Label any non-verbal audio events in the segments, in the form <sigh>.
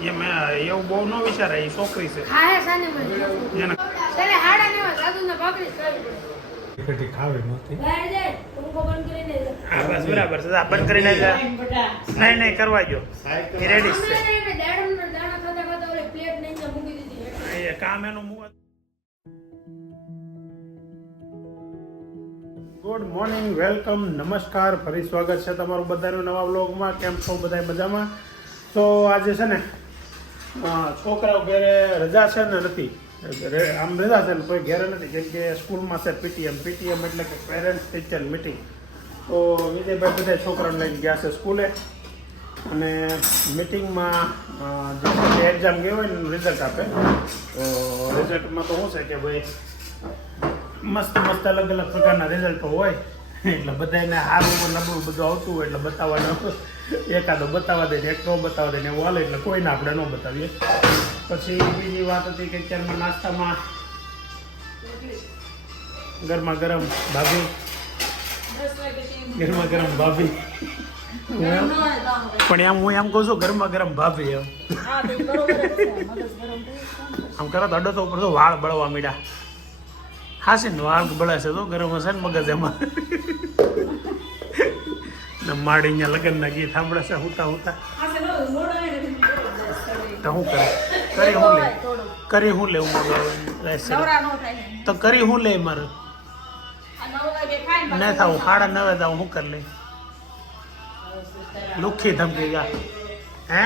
એમ એવું બહુ ન વિચારે એ છોકરી છે. હા સાને મને. એને હાડા ને સાધુ ને પડે. ખાવી બસ બરાબર છે. આ બંધ કરી નાખ્યા નહીં નહીં કરવા જો એ રેડી છે. કામ એનું મું ગુડ મોર્નિંગ વેલકમ નમસ્કાર ફરી સ્વાગત છે તમારું બધાનું નવા બ્લોગમાં કેમ છો બધા મજામાં? તો આજે છે ને છોકરાઓ ઘેરે રજા છે ને નથી. આમ રજા છે કોઈ ઘરે નથી. કેમ કે સ્કૂલમાં છે પીટીએમ. પીટીએમ એટલે કે પેરેન્ટ્સ ટીચર મિટિંગ તો વિજયભાઈ બધા છોકરાને લઈને ગયા છે સ્કૂલે. અને મિટિંગમાં જે એક્ઝામ ગયો હોય એનું રિઝલ્ટ આપે. તો રિઝલ્ટમાં તો શું છે કે ભાઈ, મસ્ત મસ્ત અલગ અલગ પ્રકારના રિઝલ્ટો હોય. એટલે બધાને હારું નબળું બધું આવતું હોય એટલે બતાવવાનું. એકાદો બતાવવા દે ને એક ન બતાવવા દે ને એવું હાલે એટલે કોઈને આપણે ન બતાવીએ. પછી બીજી વાત હતી કે અત્યારમાં નાસ્તામાં ગરમા ગરમ ભાભી. ગરમા ગરમ ભાભી. પણ એમ હું એમ કહું છું ગરમા ગરમ ભાભી એમ. આમ કરો તો અડો તો ઉપર તો વાળ બળવા મીડા. હાસી નો આગ બળાશે તો ગરમ હશે ને મગજ એમાં. ને માડી અહીંયા લગ્નના ગીત સાંભળે છે હુતા હુતા. તો હું કરે? કરી હું લે? કરી હું લેવું મારું તો કરી હું લે મારે? ન થાવ સાડા નવે થાવ હું કરી લઈ લુખી ધમકી જા. હે?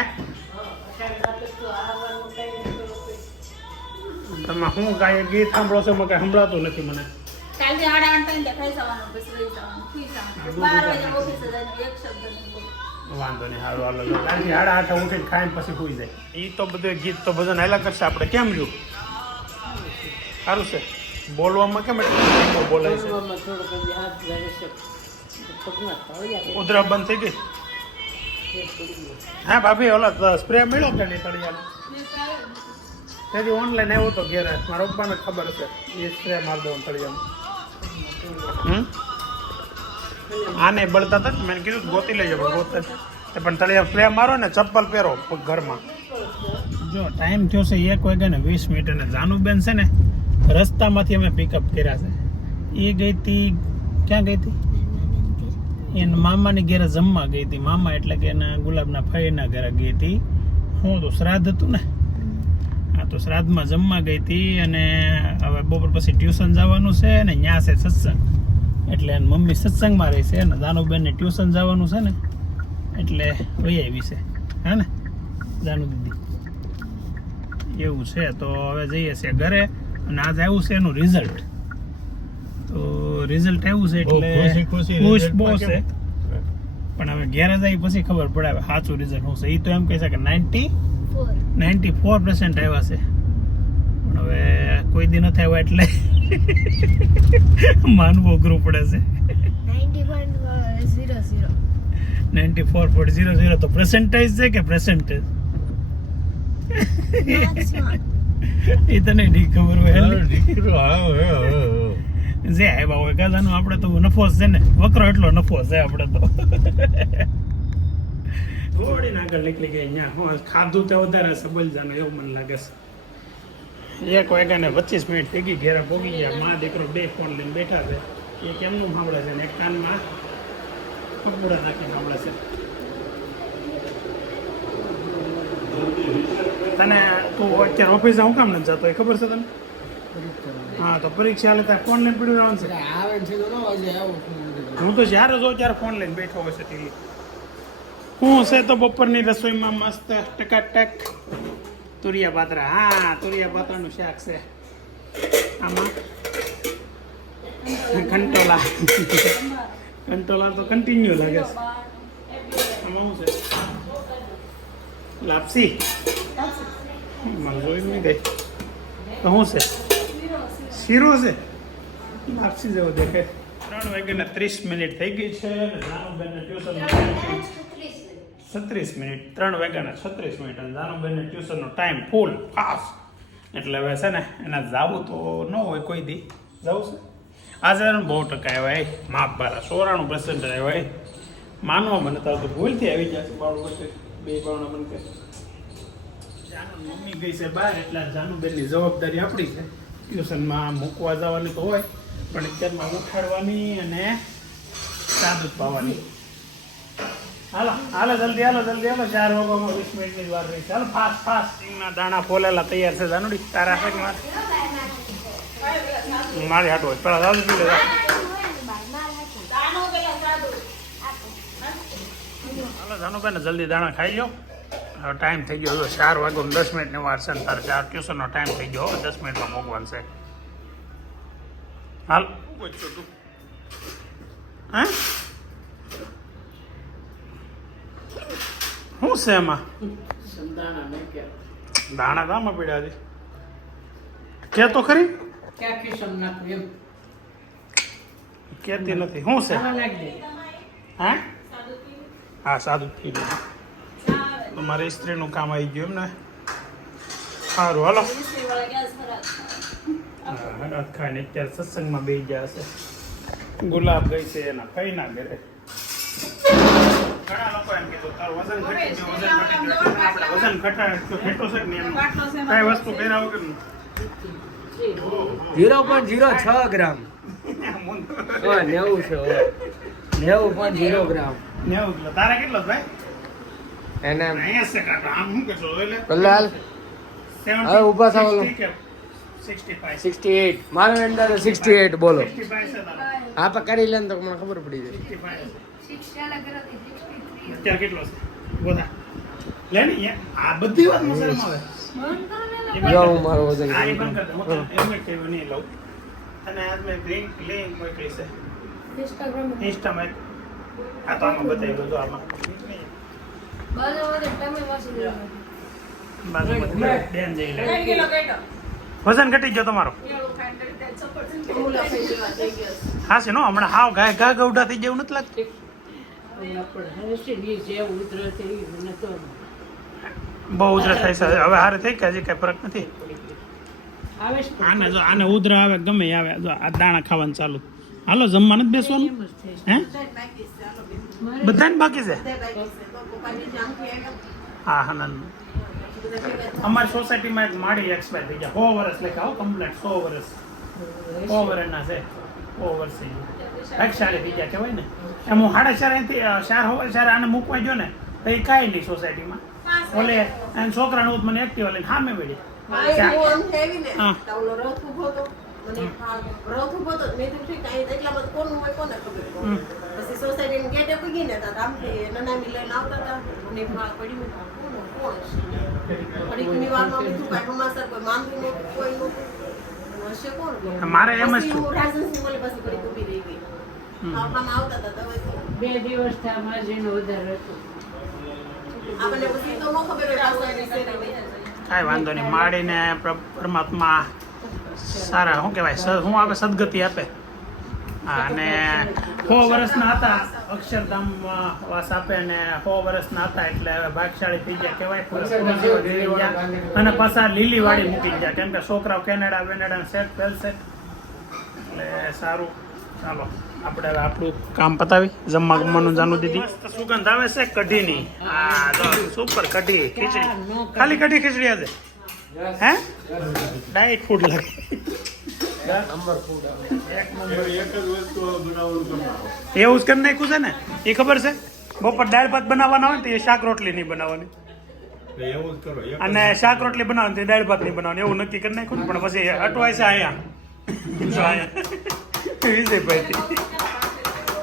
તમે હું કાંઈ ગીત સાંભળો છો મને કાંઈ સંભળાતું નથી મને. કાલથી આડા આઠ ટાઈમ દેખાઈ જવાનું પછી રહી જવાનું સુઈ જવાનું. બાર વાગે ઓફિસે જઈને એક શબ્દ નહીં વાંધો નહીં સારું હાલો ત્યાંથી સાડા આઠે ઉઠીને ખાઈને પછી સુઈ જાય. એ તો બધું ગીત તો ભજન હેલા કરશે આપણે. કેમ રહ્યું? સારું છે. બોલવામાં કેમ એટલું બોલાય છે? ઉધરા બંધ થઈ ગઈ? હા ભાભી ઓલા સ્પ્રે મળ્યો કે નહીં તળિયાનો? તેથી ઓનલાઈન આવ્યો તો ઘેરે મારા પપ્પાને ખબર છે એ સ્પ્રે મારી દઉં તળિયામાં આ આને બળતા હતા મેં કીધું ગોતી લેજો પણ ગોતે. પણ તળિયા સ્પ્રે મારો ને ચપ્પલ પહેરો ઘરમાં. જો ટાઈમ થયો છે એક વાગ્યા ને વીસ મિનિટ અને જાનુબેન છે ને રસ્તામાંથી અમે પિકઅપ કર્યા છે. એ ગઈ હતી ક્યાં ગઈ હતી એના મામાની ઘેરે. જમવા ગઈ હતી મામા એટલે કે એના ગુલાબના ફઈના ઘરે ગઈ હતી હું તો શ્રાદ્ધ હતું ને તો શ્રાદ્ધમાં જમવા ગઈ હતી અને હવે બપોર પછી ટ્યુશન જવાનું છે અને ત્યાં છે સત્સંગ. એટલે મમ્મી સત્સંગમાં રહી છે અને દાનુબેનને ટ્યુશન જવાનું છે ને એટલે વહી આવી છે. હે ને? દાનુ દીદી. એવું છે તો હવે જઈએ છીએ ઘરે અને આજ આવ્યું છે એનું રિઝલ્ટ તો રિઝલ્ટ આવ્યું છે એટલે ખુશી બહુ છે. પણ હવે ઘેર જાય પછી ખબર પડે સાચું રિઝલ્ટ શું છે. એ તો એમ કહે છે કે નાઇન્ટી નાઇન્ટી ફોર પર્સન્ટ આવ્યા છે. પણ હવે કોઈ દી નથી આવ્યા એટલે માનવું અઘરું પડે છે. Ninety four point zero zero તો પર્સન્ટેજ છે કે પર્સન્ટેજ એ તને ડી ખબર હોય. જે આવ્યા હોય કાજાનું આપણે તો નફો છે ને. વકરો એટલો નફો છે આપણે તો. થોડીને આગળ નીકળી ગઈ અહીંયા. હું ખાધું તો વધારે સબલ જાનું એવું મને લાગે છે. એક વાગ્યાને પચીસ મિનિટ થઈ ગઈ ઘેરે ભોગી ગયા. મા દીકરો બે ફોન લઈને બેઠા છે. એ કેમનું સાંભળે છે ને? એક કાનમાં પગબુડા નાખીને સાંભળે છે. તને તું અત્યારે ઓફિસે હું કામ નથી જતો એ ખબર છે તને? હા તો પરીક્ષા હાલે ત્યાં ફોન લઈને પડ્યું છે. હું તો જ્યારે જો ત્યારે ફોન લઈને બેઠો હોય છે ટીવી. હું છે તો બપોરની રસોઈમાં મસ્ત ટકાટક. તુરિયા પાત્રા હા, તુરિયા પાત્રાનું શાક છે. આમાં કંટોલા કંટોલા તો કન્ટિન્યુ લાગે છે. આમાં શું છે? લાપસી? મને જોઈ નહીં ગઈ તો શું છે? શીરો છે? લાપસી જેવો દેખે ત્રણ વાગ્યાના ત્રીસ મિનિટ થઈ ગઈ છે. અને ટ્યુશન છત્રીસ મિનિટ ત્રણ વાગ્યાના છત્રીસ મિનિટ. અને નાનુબેનને ટ્યુશનનો ટાઈમ ફૂલ ફાસ્ટ. એટલે હવે છે ને એના જાવું તો ન હોય કોઈ દી. જવું છે? આજે બહુ ટકા આવ્યા માપ ભારા સોરાણું પર્સન્ટ આવ્યા માનવા મને તો આવતું ભૂલથી આવી જાય છે બાળું વચ્ચે બે બાવણા મને કહે. જાનુ મમ્મી ગઈ છે બહાર એટલે જાનુબેનની જવાબદારી આપણી છે. ટ્યુશનમાં મૂકવા જવાની તો હોય પણ અત્યારમાં ઉઠાડવાની અને ચા દૂધ પાવાની હાલો હાલો જલ્દી હાલો જલ્દી હાલો. ચાર વાગવામાં વીસ મિનિટની જ વાર રહી ચાલો ફાસ્ટ ફાસ્ટ. સિંગના દાણા ફોલેલા તૈયાર છે જાનુડી. તારા છે મારે. મારી હાટો હોય. પેલા દાદુ પી હાલો જાનુભાઈ જલ્દી દાણા ખાઈ લો હવે ટાઈમ થઈ ગયો ચાર વાગ્યો ને દસ મિનિટની વાર છે ને તારે ચાર ટ્યુશનનો ટાઈમ થઈ ગયો હવે દસ મિનિટમાં મોકવાનું છે. હાલ. હા હે? શું છે એમાં? દાણા દામાં પીડ્યા છે. કે તો ખરી? કેતી નથી. શું છે? હે? હા, સાદું થઈ ગયું તો મારે સ્ત્રીનું કામ આવી ગયું એમ ને સારું, હાલો. ખાઈને અત્યારે સત્સંગમાં બેસી ગયા છે ગુલાબ ગઈ છે એના કઈ ના ઘરે. ઘણા લોકો એમ કીધું તારું વજન ઘટી ગયું, વજન ઘટી ગયું. વજન ઘટાડે તો છે. કે એમ? કઈ વસ્તુ કર્યા વગર ઝીરો પોઈન્ટ ઝીરો છ ગ્રામ. <laughs> હા નેવું છે નેવું પોઈન્ટ ઝીરો ગ્રામ. નેવું કિલો. તારે કેટલો ભાઈ? એને કલાલ. હવે ઊભા થાવ. ઓલો. સિક્સટી એટ મારો અંદાજો સિક્સટી એટ બોલો. હા કરી લે ને તો મને ખબર પડી જાય. અત્યારે કેટલો છે બધા લે ને આ બધી વાત શરમ આવે જો હું. વજન એ. બંધ કર. એમ નહીં લઉં. અને આજ મેં લિંક લિંક મોકલી છે Instagram માં. ઇન્સ્ટામાં આ તો આમાં બતાવી દઉં આમાં તો ઘટ્યો. વજન ઘટી ગયો તમારો. હા છે નો હમણાં હાવ ગાય ગા ગૌડા થઈ જેવું નથી લાગતું બહુ ઉધરસ થાય છે. હવે હારે થઈ કે હજી કઈ ફરક નથી. આને જો આને ઉધરા આવે ગમે આવે. જો આ દાણા ખાવાનું ચાલુ. હાલો જમવાનું જ બેસવાનું હે? બધાને બાકી છે. હા હા. અમારી સોસાયટીમાં એક માળી એક્સપાયર થઈ ગયા. સો વર્ષ લખ્યા હો કમ્પ્લેટ સો વર્ષ. સો વર્ષના છે. સો વર્ષ થઈ બીજા કહેવાય ને. એમ હું સાડા ચાર અહીંથી ચાર હોવા ચાર આને મૂકવા જો ને તો એ કાંઈ નહીં સોસાયટીમાં ઓલે એને છોકરાને હું મને એક્ટિવા લઈને સામે વળી? મારે એમ જ બે દિવસ થયા માજીનું વધારે હતો. આપણને પછી તો ખબર હોય પાછળ વિશે કંઈ. વાંધો નહીં. માળીને પરમાત્મા સારા શું કહેવાય? સ- શું આપે? સદગતિ આપે. હા, અને સો વર્ષના હતા. અક્ષરધામમાં વાસ આપે અને સો વર્ષના હતા એટલે હવે ભાગશાળી થઈ ગયા કહેવાય. અને પાછા લીલી વાડી મૂકી ગયા કેમ કે છોકરાઓ કેનેડા વેનેડા સેટ સેટ એટલે સારું. ચાલો. આપણે આપણું કામ પતાવી. જમવા ગમવાનું જાણું દીધી સુગંધ આવે છે કઢીની. હા જો સુપર કઢી ખીચડી. ખાલી કઢી ખીચડી આજે? હે? ડાયટ ફૂડ લાગે. નંબર ફૂડ આવે એક નંબર એક જ વસ્તુ બનાવવાનું કરવાનું એવું જ કરી નાખ્યું છે ને? એ ખબર છે? બપોર દાળ ભાત બનાવવાના હોય ને તો એ શાક રોટલી નહીં બનાવવાની. અને શાક રોટલી બનાવવાની દાળ ભાત નહીં બનાવવાની. એવું નક્કી કરી નાખ્યું ને પણ પછી અટવાય છે અહીંયા. વિજયભાઈ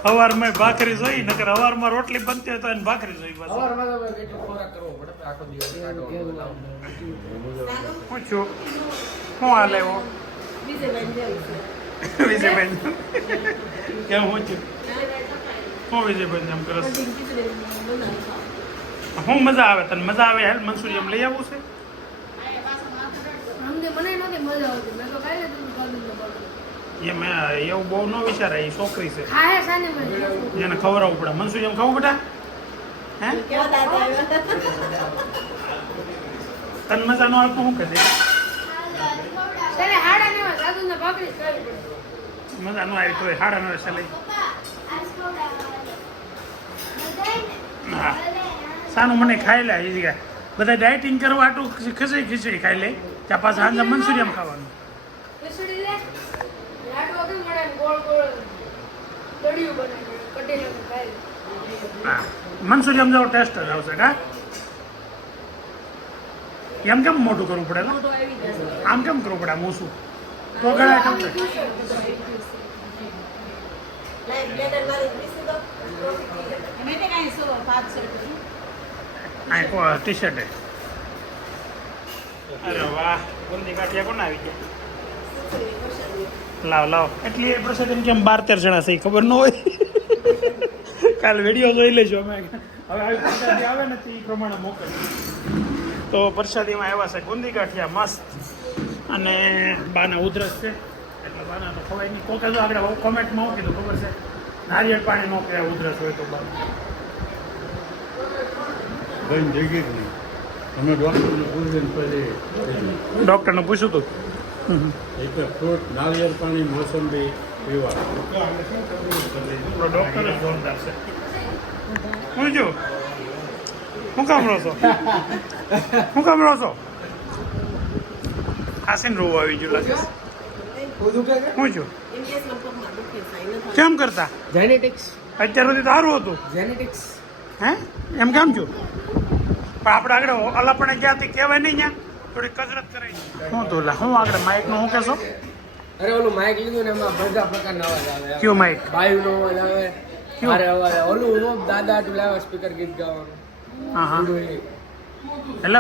સવારમાં ભાખરી જોઈ નકર સવારમાં રોટલી બનતી હોય તો એને ભાખરી જોઈ બસ શું હાલે એવો વિજયભાઈ. કેમ હું છું? હું વિજયભાઈ એમ ખાઓ. હું મજા આવે તને? મજા આવે? હેલ એમ લઈ આવું છે? અમને મને નથી મજા આવતી. મેં તો કાંઈ. એ મેં એવું બહુ ન વિચારે એ છોકરી છે. ખાય સાને મને. એને ખવડાવવું પડે. મંચુરિયમ ખાવું બેટા હે? તને મજા નો આવતું શું પડે. મજા નો આવી તો હાડા નો ચાલે હા. સાનું મને ખાઈ લે એ જગ્યાએ બધા ડાયટિંગ કરવા આટલું ખીચડી ખીચડી ખાઈ લે. ત્યાં પાછા સાંજે મંચુરિયમ ખાવાનું. ખીચડી લે? લાડવા કેમ મળે ગોળ ગોળ દડિયું બનાવી કઢી ખાઈ હા મંચુરિયમ જેવો ટેસ્ટ જ આવશે, કા? એમ કેમ મોટું કરવું પડે આમ કેમ કરવું પડે, આમ ઓછું? તો ગળા કેમ ટી શર્ટ અરે વાહ ગુંદી કાઠિયા કોણ આવી ગયા? લાવ લાવ. એટલી પ્રસાદ એમ કેમ બાર તેર જણા છે ખબર ન હોય. કાલ વીડિયો જોઈ લેજો અમે. હવે આવી પ્રસાદી આવે ને તો એ પ્રમાણે મોકલ તો પ્રસાદીમાં આવ્યા છે ગુંદી ગાંઠિયા મસ્ત. અને બાને ઉધરસ છે. એટલે બાના તો ખવાય નહીં. કોકે જો આગળ કોમેન્ટમાં હું કીધું ખબર છે? નારિયેળ પાણી નો પીવાય ઉધરસ હોય તો બા બંધ જગ્યા જ નહીં. અમે ડૉક્ટરને પૂછીને ડૉક્ટરને પૂછ્યું હતું તો ફ્રૂટ નાળિયેર પાણી મોસંબી પીવા. ડૉક્ટર જોરદાર છે. હું જો હું કામ રહો છો? હું કામ રહો છો? હાસીને રોવું આવી ગયું લાગે હું છું? કેમ કરતા? જેનેટિક્સ અત્યાર સુધી તો સારું હતું. જેનેટિક્સ હે? એમ કેમ છું? પણ આપણે આગળ અલાપણે ગયા તે કહેવાય નહીં ત્યાં. થોડી કસરત કરાય હું તો લા હું આગળ માઇકનું હું કહેશો? અરે ઓલું માઇક લીધું ને એમાં બધા પ્રકારના અવાજ આવે. કયું માઇક બાયુનો અવાજ આવે. કયું? અરે અવાજ ઓલું નો દાદા લાવે સ્પીકર ગીત ગાવાનું. હા હા એ. એટલે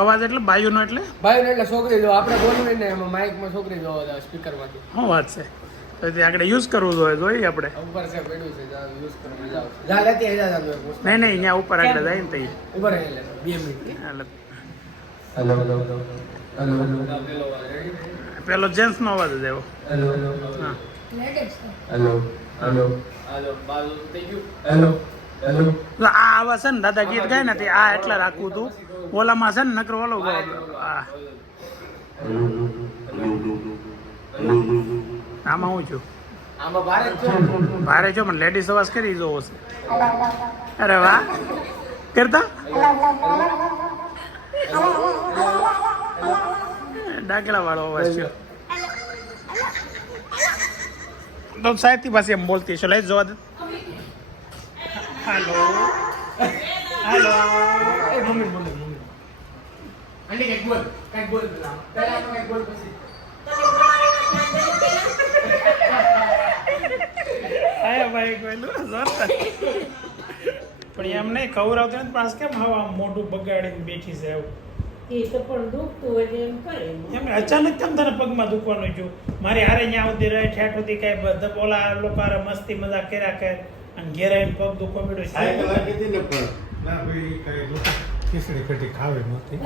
અવાજ એટલે બાયુનો એટલે? બાયુનો એટલે છોકરી જો આપણે બોલવું ને એમાં માઇકમાં છોકરી જો અવાજ આવે સ્પીકરમાંથી શું વાત છે? તો તે આગળ યુઝ કરવું જોઈએ જોઈએ આપણે. ઉપર છે પડ્યું છે યુઝ કરો મજા જા. લેતી જા નહીં નહીં અહીંયા ઉપર આગળ જાય ને તઈ. ઉપર લે બે મિનિટ. એટલે હેલો હેલો પેલો જેન્ટ્સનો અવાજ જ આવ્યો. હેલો હા. Hello hello hello hello hello આ આવા છે ને દાદા ગીત ગાય નથી આ એટલે રાખવું તું. ઓલામાં છે ને નકર ઓલો આમાં હું છે? ભારે છો પણ લેડીઝ અવાજ કરી જોવો છે. અરે વાહ. કરતા? ડાકડા વાળો અવાજ છે. તો સાહેબની પાસે એમ બોલતી છે લઈ જોવા દે. હાલો. હાલો. એ મમ્મી મમ્મી મમ્મી. આંટી કંઈક બોલ કંઈક બોલ પેલા. પહેલા તો કંઈક બોલ પછી. આયા ભાઈ કોઈલું જોરદાર. પણ એમ નહીં ખવડાવતી નથી પાસ કેમ હવા મોઢું બગાડીને બેઠી છે એવું એ તો પણ દુખતું હોય એમ કરે એમ અચાનક કેમ તને પગમાં દુખવાનું જો મારી હારે ત્યાં સુધી રહે ઠેઠ સુધી કઈ બધા બોલા લોકો હારે મસ્તી મજાક કર્યા કરે અને ઘેરે આવીને પગ દુખવા મળ્યો સાયકલ આપી હતી ને પણ ના ભાઈ કઈ ખીચડી કઢી ખાવી નહોતી.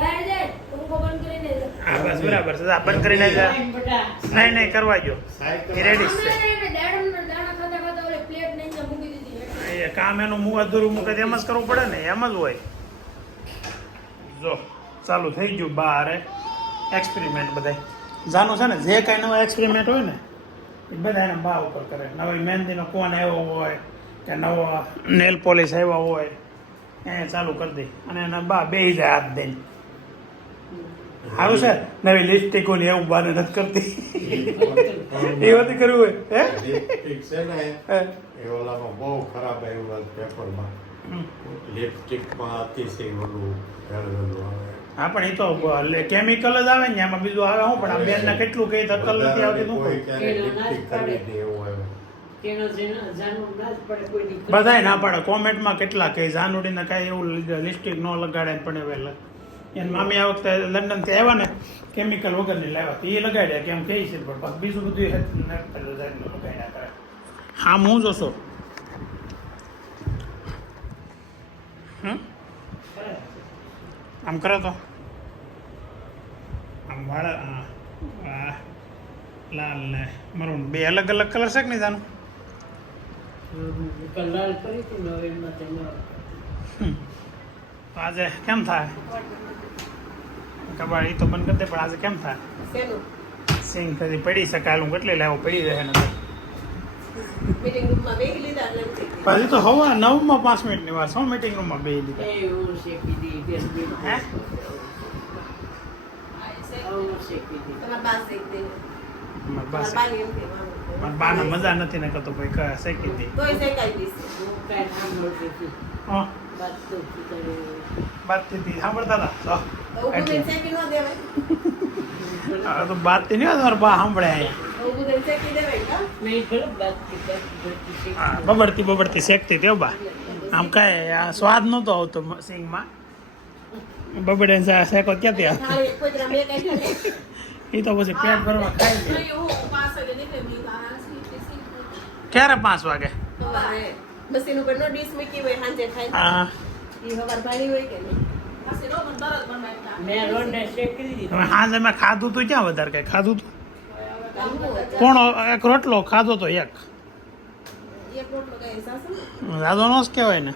હા બસ બરાબર છે બંધ કરીને નહીં નહીં કરવા જો રેડી છે હમણાં એને દાડમના દાણા ખાતા ખાતા ઓલી પ્લેટ લઈને ત્યાં મૂકી દીધી એ કામ એનું મું અધૂરું મૂકે એમ જ કરવું પડે ને, એમ જ હોય. જો, ચાલુ થઈ ગયું બહાર એક્સપેરિમેન્ટ બધા જાનું છે ને, જે કાંઈ નવા એક્સપેરિમેન્ટ હોય ને, એ બધા એના બા ઉપર કરે. નવી મહેંદીનો કોન આવ્યો હોય, કે નવો નેલ પોલિશ આવ્યા હોય, એ ચાલુ કરી દે. અને એના બા બે જાય હાથ દઈને. સારું છે. નવી લિપસ્ટિકો ને એવું બાને નથી કરતી. એ વાત કરવું હોય હે? લિપસ્ટિક છે ને એ ઓલામાં બહુ ખરાબ આવ્યું પેપરમાં. લિપસ્ટિકમાં અતિશય ઓલું હા પણ એ તો કેમિકલ જ આવે ને એમાં બીજું આવે હું પણ આ બેન કેટલું કઈ અક્કલ નથી આવતી. બધાય ના પાડે. કોમેન્ટમાં કેટલા કે જાનુડીને કાંઈ એવું લિપસ્ટિક ન લગાડે પણ હવે એની મામી આ વખતે લંડનથી આવ્યા ને કેમિકલ વગરની લાવ્યા તો. એ લગાડ્યા કેમ કહે છે પણ બીજું બધું લગાડ્યા કરે. હા હું જોશો. આમ કરો તો. આમ વાળા હા લાલ ને મરૂન. બે અલગ અલગ કલર છે કે નહીં તાનું કલાલ કરી હતી આજે કેમ થાય? કબાડ એ તો બંધ કરી દે પણ આજે કેમ થાય? સિંગ કદી પડી શકાય હું કેટલી લાવો પડી રહે ને. પછી તો હવા નવમાં પાંચ મિનિટની વાર શું મીટિંગ રૂમમાં બે લીધા. બેન મજા નથી ને કતો ભાઈ કયા શેકી દે. હું. વાત સાંભળતા હતા? તો તો હવે તો નહીં તમારા બા સાંભળે અહીંયા. તો ઊભું થઈને શેકી દેવાય કા નહીં ખરો બાત કી બાત કરતી શેકી હા, બબડતી બબડતી શેકતી તેઓ બા. આમ કાંઈ આ સ્વાદ નહોતો આવતો મ- સિંગમાં. બબડે શેકો ક્યાંથી આવે થાળી કોઈ તરફ મેં કાંઈ છે ને. એ તો પછી પેટ ભરવા ખાઈ. ક્યારે પાંચ વાગે? સવારે મશીન ઉપર નો ડીશ મૂકી હોય સાંજે ખાય હા ઈ હવાર ભાણી હોય કે નહીં. મેં ખાધું તું ક્યાં વધારે કઈ? ખાધું તું? કોણ એક રોટલો ખાધો તો એક. એક રોટલો કાંઈ સાસુ ને? દાદો નો જ કહેવાય ને.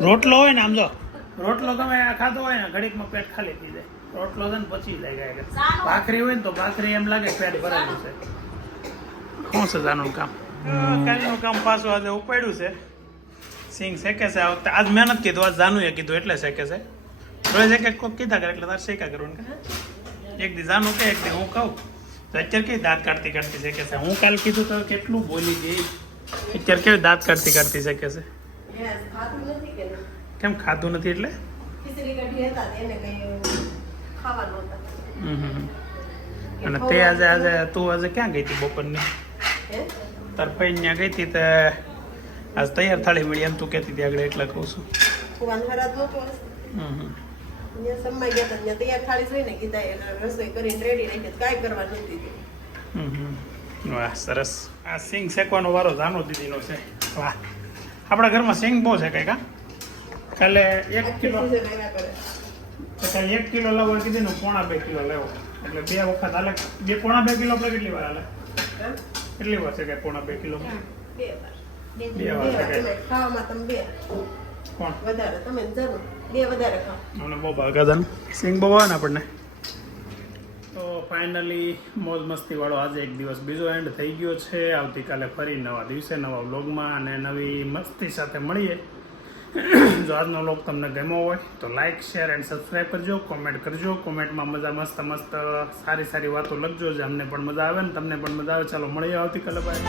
રોટલો હોય ને આમ જો. રોટલો તમે આ ખાધો હોય ને ઘડીકમાં પેટ ખાલી થઈ જાય. રોટલો છે ને પછી જાય ગાય સાનું. ભાખરી હોય ને તો ભાખરી એમ લાગે પેટ ભરેલું છે. શું છે જાનું કામ? કાલનું કામ પાછું આજે ઉપાડ્યું છે. સિંગ શેકે છે. આ વખતે આજ મહેનત કીધું આજ જાનુએ કીધું એટલે શેકે છે. રોજ એક એક કોક કીધા કરે એટલે તારે શેકા કરવાનું કે? એક દી જાનું કે એક દી હું કહું. તો અત્યારે કેવી દાંત કાઢતી કાઢતી શેકે છે? હું કાલ કીધું તો કેટલું બોલી ગઈ. અત્યારે કેવી દાંત કાઢતી કાઢતી શેકે છે? કેમ ખાધું નથી એટલે? ખીચડી કઢી હતા તો એને કંઈ ખાવાનું હતા હમ હમ. અને તે આજે આજે તું આજે ક્યાં ગઈ હતી બપોરની? હે તાર ત્યાં ગઈ હતી તે આજ તૈયાર થાળી મળી એમ તું કહેતી હતી આગળ એટલે કહું છું. વાહ સરસ. આ સિંગ શેકવાનો વારો જાનો દીદીનો છે. વાહ. આપણા ઘરમાં સિંગ બહુ છે કઈ કાલે એક કિલો કાલે એક કિલો લાવવા કીધી ને પોણા બે કિલો લેવો. એટલે બે વખત હાલે બે પોણા બે કિલો આપણે કેટલી વાર હાલે? કેટલી વાર છે કે પોણા બે કિલો બે વાર. બે વાર તમે ખાવામાં તમે બે. કોણ? વધારે તમે જરૂર. બે વધારે ખાવ મને બહુ ભાવે ગાજાનું સિંગ બહુ આવે ને આપણને? તો ફાઇનલી મોજ મસ્તી વાળો આજે એક દિવસ બીજો એન્ડ થઈ ગયો છે. આવતીકાલે ફરી નવા દિવસે નવા વ્લોગમાં અને નવી મસ્તી સાથે મળીએ. જો આજનો લોક તમને ગમ્યો હોય તો લાઇક શેર એન્ડ સબસ્ક્રાઈબ કરજો કોમેન્ટ કરજો. કોમેન્ટમાં મજા મસ્ત મસ્ત સારી સારી વાતો લખજો જે અમને પણ મજા આવે ને તમને પણ મજા આવે. ચાલો, મળીએ આવતીકાલે બાય